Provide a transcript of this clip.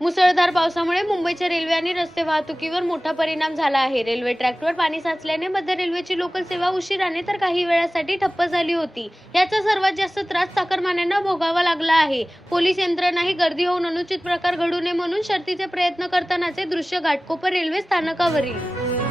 मुसळधार पावसामुळे मुंबईच्या रेल्वे आणि रस्ते वाहतुकीवर मोठा परिणाम झाला आहे. रेल्वे ट्रॅकवर पाणी साचल्याने मध्य रेल्वेची लोकल सेवा उशिराने तर काही वेळासाठी ठप्प झाली होती. याचा सर्वात जास्त त्रास चाकरमान्यांना भोगावा लागला आहे. पोलीस यंत्रणाही गर्दी होऊन अनुचित प्रकार घडू नये म्हणून शर्थीचे प्रयत्न करतानाचे दृश्य घाटकोपर रेल्वे स्थानकावरील